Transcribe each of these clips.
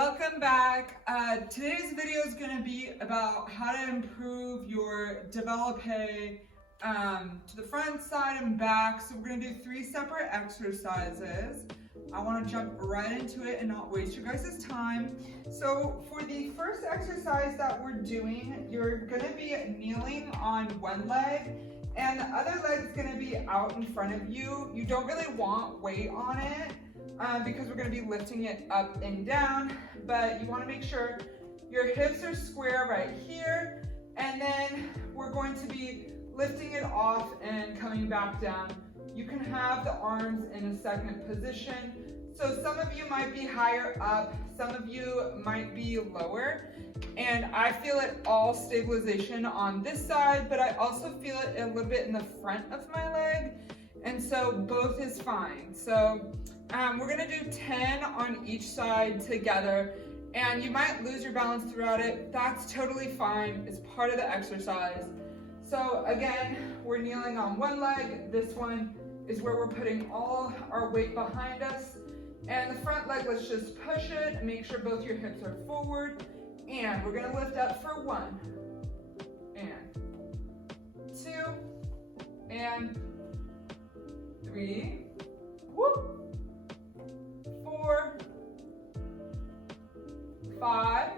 Welcome back. Today's video is going to be about how to improve your développé to the front, side, and back. So we're going to do 3 separate exercises. I want to jump right into it and not waste your guys' time. So for the first exercise that we're doing, you're going to be kneeling on one leg and the other leg's going to be out in front of you. You don't really want weight on it. Because we're going to be lifting it up and down, but you want to make sure your hips are square right here, and then we're going to be lifting it off and coming back down. You can have the arms in a second position. So some of you might be higher up, some of you might be lower, and I feel it all stabilization on this side, but I also feel it a little bit in the front of my leg, and so both is fine. So we're gonna do 10 on each side together, and you might lose your balance throughout it. That's totally fine, it's part of the exercise. So again, we're kneeling on one leg. This one is where we're putting all our weight behind us. And the front leg, let's just push it and make sure both your hips are forward. And we're gonna lift up for 1, and 2, and 3, whoop. 4, 5,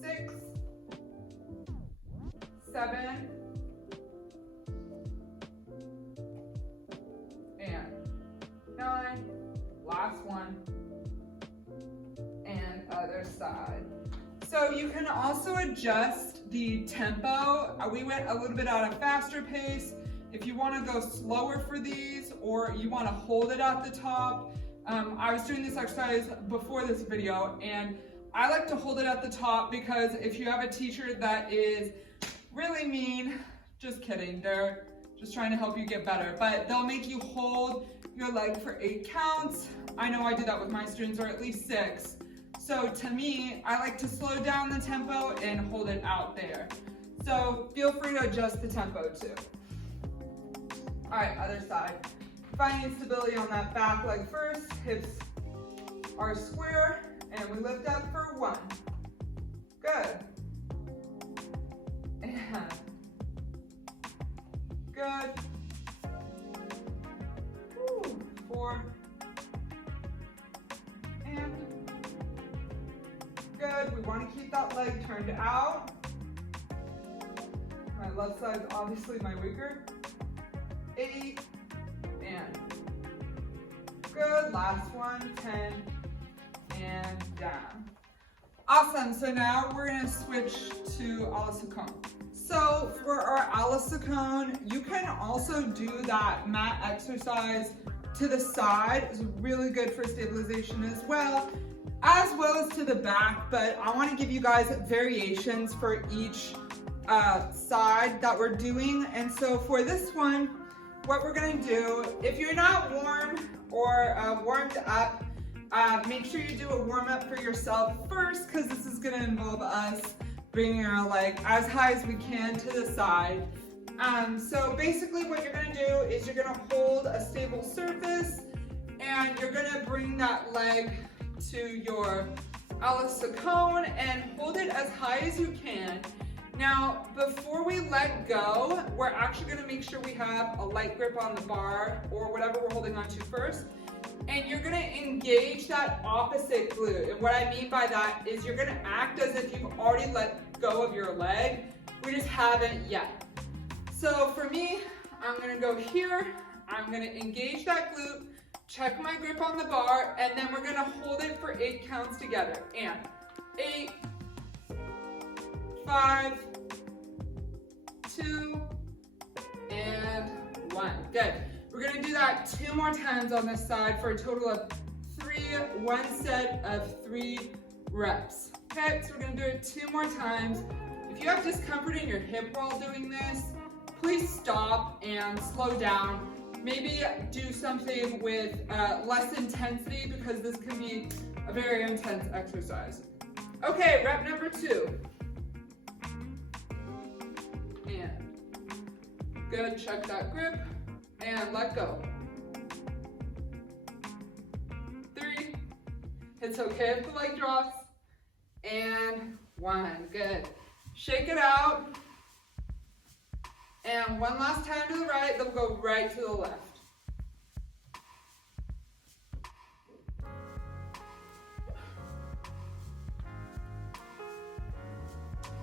6, 7, and 9, last one, and other side. So you can also adjust the tempo. We went a little bit at a faster pace. If you want to go slower for these, or you want to hold it at the top, I was doing this exercise before this video, and I like to hold it at the top because if you have a teacher that is really mean, just kidding, they're just trying to help you get better, but they'll make you hold your leg for 8 counts. I know I do that with my students, or at least 6. So to me, I like to slow down the tempo and hold it out there. So feel free to adjust the tempo too. All right, other side. Finding stability on that back leg first. Hips are square, and we lift up for 1. Good. And good. 4. And good. We want to keep that leg turned out. My left side is obviously my weaker. 8, and good, last one, 10, and down. Awesome, so now we're gonna switch to a la seconde. So for our a la seconde, you can also do that mat exercise to the side. It's really good for stabilization as well as to the back, but I wanna give you guys variations for each side that we're doing. And so for this one, what we're gonna do, if you're not warm or warmed up, make sure you do a warm up for yourself first, because this is gonna involve us bringing our leg as high as we can to the side. So basically what you're gonna do is you're gonna hold a stable surface, and you're gonna bring that leg to your a la seconde and hold it as high as you can. Now, before we let go, we're actually gonna make sure we have a light grip on the bar or whatever we're holding on to first. And you're gonna engage that opposite glute. And what I mean by that is you're gonna act as if you've already let go of your leg. We just haven't yet. So for me, I'm gonna go here. I'm gonna engage that glute, check my grip on the bar, and then we're gonna hold it for 8 counts together. And 8, 5, 2, and 1. Good. We're gonna do that 2 more times on this side for a total of 3, 1 set of 3 reps. Okay, so we're gonna do it 2 more times. If you have discomfort in your hip while doing this, please stop and slow down. Maybe do something with less intensity, because this can be a very intense exercise. Okay, rep number 2. Good, check that grip, and let go. 3, It's okay if the leg drops. And 1, good. Shake it out. And one last time to the right, then we'll go right to the left.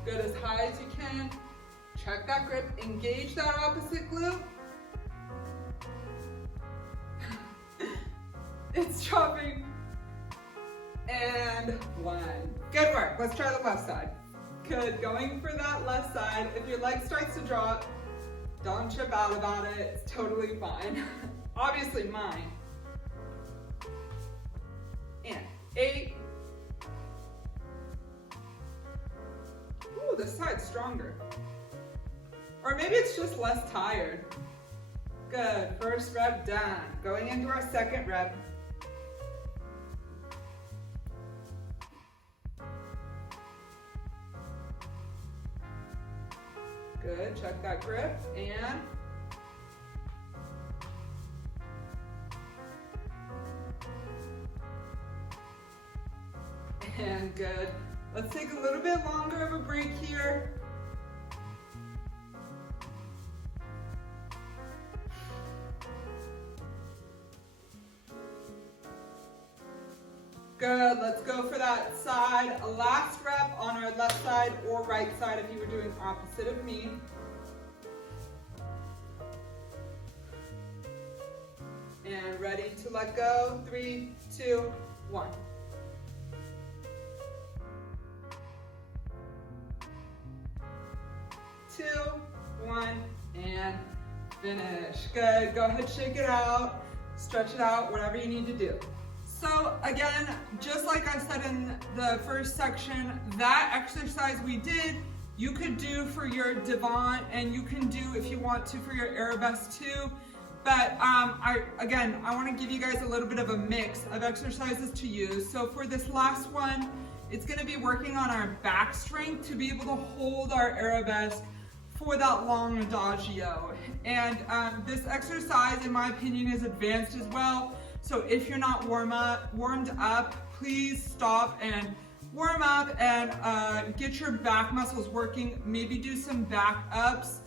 Good, as high as you can. Check that grip, engage that opposite glute. It's dropping. And 1. Good work, let's try the left side. Good, going for that left side. If your leg starts to drop, don't trip out about it, it's totally fine. Obviously mine. And 8. Ooh, this side's stronger. Or maybe it's just less tired. Good, first rep done. Going into our second rep. Good, check that grip, and good. Let's take a little bit longer of a break here. Good, let's go for that side. A last rep on our left side or right side if you were doing opposite of me. And ready to let go. 3, 2, 1. Two, 1, and finish. Good, go ahead, shake it out, stretch it out, whatever you need to do. So again, just like I said in the first section, that exercise we did, you could do for your Devant, and you can do if you want to for your arabesque too. But I want to give you guys a little bit of a mix of exercises to use. So for this last one, it's going to be working on our back strength to be able to hold our arabesque for that long adagio. And this exercise, in my opinion, is advanced as well. So if you're not warmed up, please stop and warm up and get your back muscles working. Maybe do some back ups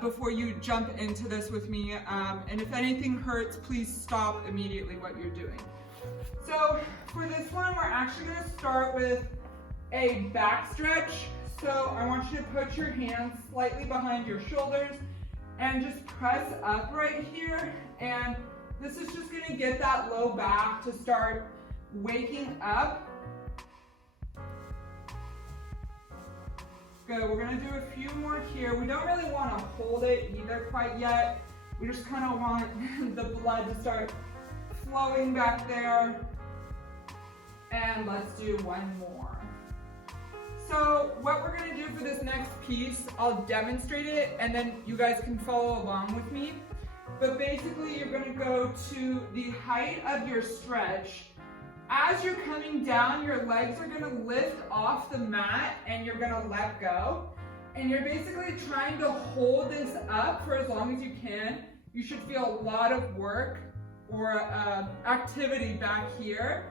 before you jump into this with me. And if anything hurts, please stop immediately what you're doing. So for this one, we're actually going to start with a back stretch. So I want you to put your hands slightly behind your shoulders and just press up right here. And this is just going to get that low back to start waking up. Good, we're going to do a few more here. We don't really want to hold it either quite yet. We just kind of want the blood to start flowing back there. And let's do one more. So what we're going to do for this next piece, I'll demonstrate it and then you guys can follow along with me. But basically you're going to go to the height of your stretch. As you're coming down, your legs are going to lift off the mat and you're going to let go. And you're basically trying to hold this up for as long as you can. You should feel a lot of work or activity back here.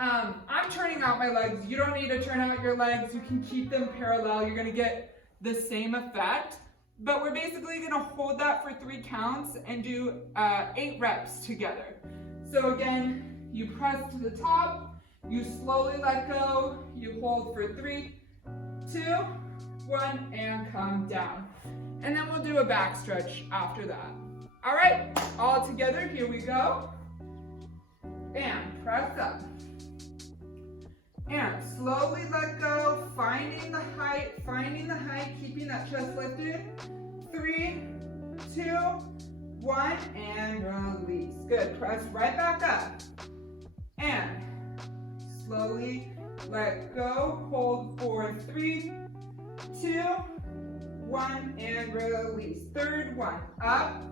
I'm turning out my legs. You don't need to turn out your legs. You can keep them parallel. You're going to get the same effect. But we're basically going to hold that for 3 counts and do 8 reps together. So again, you press to the top, you slowly let go, you hold for 3, 2, 1, and come down. And then we'll do a back stretch after that. All right, all together, here we go. And press up. And slowly let go, finding the height, keeping that chest lifted. 3, 2, 1, and release. Good, press right back up. And slowly let go, hold for 3, 2, 1, and release. Third one, up,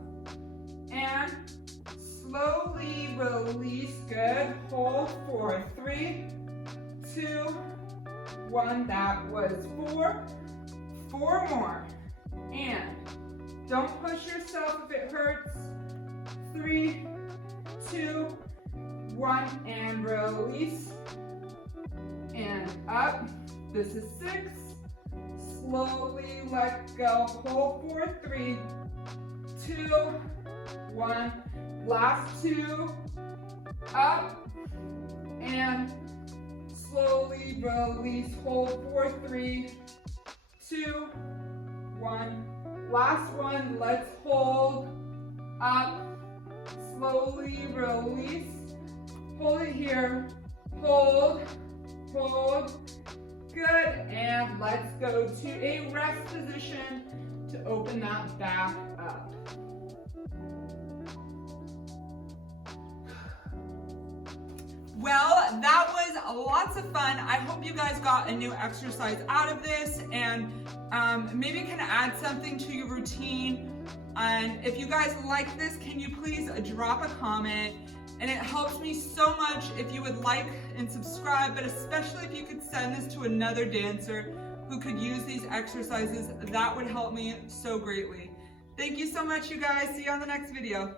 and slowly release. Good, hold for 3, 2, 1, that was 4. 4 more. And don't push yourself if it hurts. 3, 2, 1, and release. and up. This is 6. Slowly let go. Hold for 3, 2, 1. Last 2. Up and slowly release. Hold for 3, 2, 1. Last one. Let's hold. Up. Slowly release. Hold it here. Hold. Hold. Good. And let's go to a rest position to open that back up. Well, that was lots of fun. I hope you guys got a new exercise out of this and maybe can add something to your routine. And if you guys like this, can you please drop a comment? And it helps me so much if you would like and subscribe, but especially if you could send this to another dancer who could use these exercises. That would help me so greatly. Thank you so much, you guys. See you on the next video.